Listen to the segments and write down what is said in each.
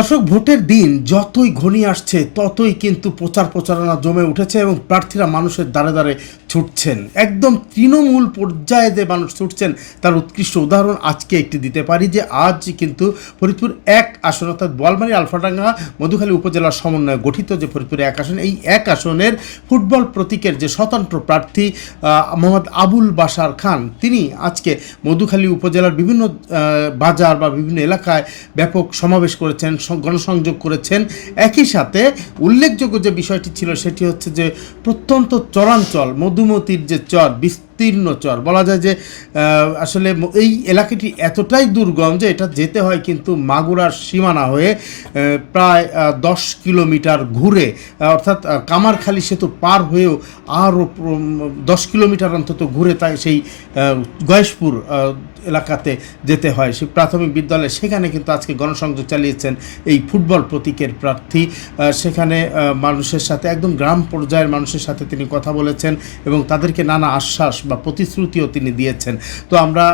দর্শক, ভোটের দিন যতই ঘনিয়ে আসছে, ততই কিন্তু প্রচার প্রচারণা জমে উঠেছে এবং প্রার্থীরা মানুষের দ্বারে দ্বারে ছুটছেন। একদম তৃণমূল পর্যায়ে যে মানুষ ছুটছেন, তার উৎকৃষ্ট উদাহরণ আজকে একটি দিতে পারি যে আজ কিন্তু ফরিদপুর এক আসন, অর্থাৎ বোয়ালমারি, আলফাডাঙ্গা, মধুখালী উপজেলার সমন্বয়ে গঠিত যে ফরিদপুর এক আসন, এই এক আসনের ফুটবল প্রতীকের যে স্বতন্ত্র প্রার্থী মোহাম্মদ আবুল বাশার খান, তিনি আজকে মধুখালী উপজেলার বিভিন্ন বাজার বা বিভিন্ন এলাকায় ব্যাপক সমাবেশ করেছেন। গণসংযোগ করেছেন। একই সাথে উল্লেখযোগ্য যে বিষয়টি ছিল, সেটি হচ্ছে যে প্রত্যন্ত চরাঞ্চল, মধুমতির যে চর বিস্তীর্ণ চর। বলা যায় যে আসলে এই এলাকাটি এতটাই দুর্গম যে এটা যেতে হয় কিন্তু মাগুরার সীমানা হয়ে প্রায় দশ কিলোমিটার ঘুরে অর্থাৎ কামারখালী সেতু পার হয়েও আরও দশ কিলোমিটার অন্তত ঘুরে তাই সেই গয়েশপুর এলাকাতে যেতে হয়। সেই প্রাথমিক বিদ্যালয়ে সেখানে কিন্তু আজকে গণসংযোগ চালিয়েছেন এই ফুটবল প্রতীকের প্রার্থী। সেখানে মানুষের সাথে, একদম গ্রাম পর্যায়ের মানুষের সাথে তিনি কথা বলেছেন এবং তাদেরকে নানা আশ্বাস বা প্রতিশ্রুতিও তিনি দিয়েছেন। তো আমরা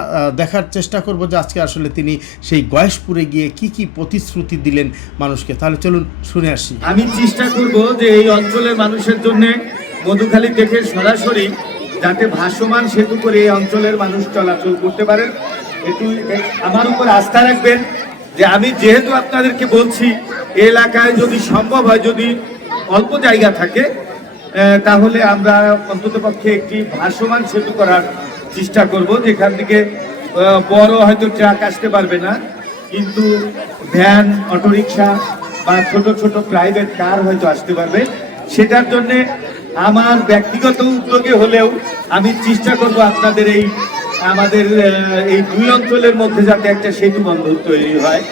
দেখার চেষ্টা করব যে আজকে আসলে তিনি সেই গয়েশপুরে গিয়ে কি কি প্রতিশ্রুতি দিলেন মানুষকে। তাহলে চলুন শুনে আসি। আমি চেষ্টা করব যে এই অঞ্চলের মানুষের জন্য মধুখালী থেকে সরাসরি যাতে ভাসমান সেতু করে এই অঞ্চলের মানুষ চলাচল করতে পারেন একটু আমার উপর আস্থা রাখবেন যে আমি যেহেতু আপনাদেরকে বলছি, এলাকায় যদি সম্ভব হয়, যদি অল্প জায়গা থাকে তাহলে আমরা অন্ততপক্ষে একটি ভাসমান সেতু করার চেষ্টা করব, যেখান থেকে বড় হয়তো ট্রাক আসতে পারবে না, কিন্তু ভ্যান, অটোরিকশা বা ছোট ছোট প্রাইভেট কার হয়তো আসতে পারবে। সেটার জন্য আমার ব্যক্তিগত উদ্যোগে হলেও আমি চেষ্টা করব আপনাদের এই, আমাদের এই দুই অঞ্চলের মধ্যে যাতে একটা সেতু বন্ধন তৈরি হয়।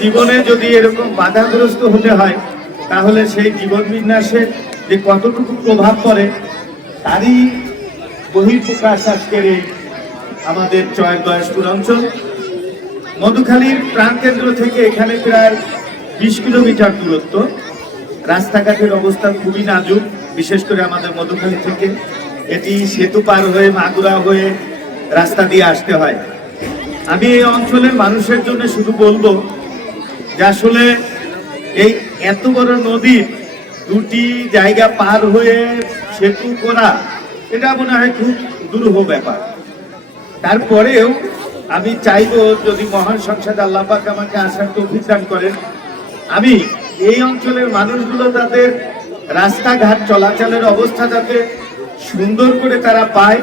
জীবনে যদি এরকম বাধাগ্রস্ত হতে হয়, তাহলে সেই জীবন বিন্যাসে যে কতটুকু প্রভাব পড়ে, তারই বহিঃপ্রকাশ আজকের আমাদের চয়ের বয়সপুর অঞ্চল। মধুখালীর প্রাণকেন্দ্র থেকে এখানে প্রায় বিশ কিলোমিটার দূরত্ব। রাস্তাঘাটের অবস্থা খুবই নাজুক, বিশেষ করে আমাদের মধুখালী থেকে। এটি সেতু পার হয়ে, মাগুরা হয়ে রাস্তা দিয়ে আসতে হয়। আমি এই অঞ্চলের মানুষের জন্য শুধু বলব যে আসলে এই এত বড় নদীর দুটি জায়গা পার হয়ে সেতু করা, এটা মনে হয় খুব দুরূহ ব্যাপার। তারপরেও আমি চাইব যদি মহান সংসদ আল্লাহ পাক আমাকে আসার দান করেন, আমি এই অঞ্চলের মানুষগুলো তাদের রাস্তাঘাট চলাচলের অবস্থা যাতে সুন্দর করে তারা পায়,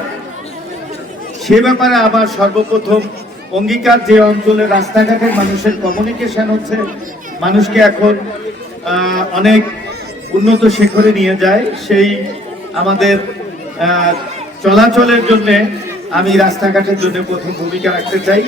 সে ব্যাপারে আমার সর্বপ্রথম অঙ্গীকার যে অঞ্চলের রাস্তাঘাটের মানুষের কমিউনিকেশন হচ্ছে। মানুষকে এখন অনেক উন্নত শিখরে নিয়ে যায়, সেই আমাদের চলাচলের জন্যে আমি রাস্তাঘাটের জন্য প্রথম ভূমিকা রাখতে চাই।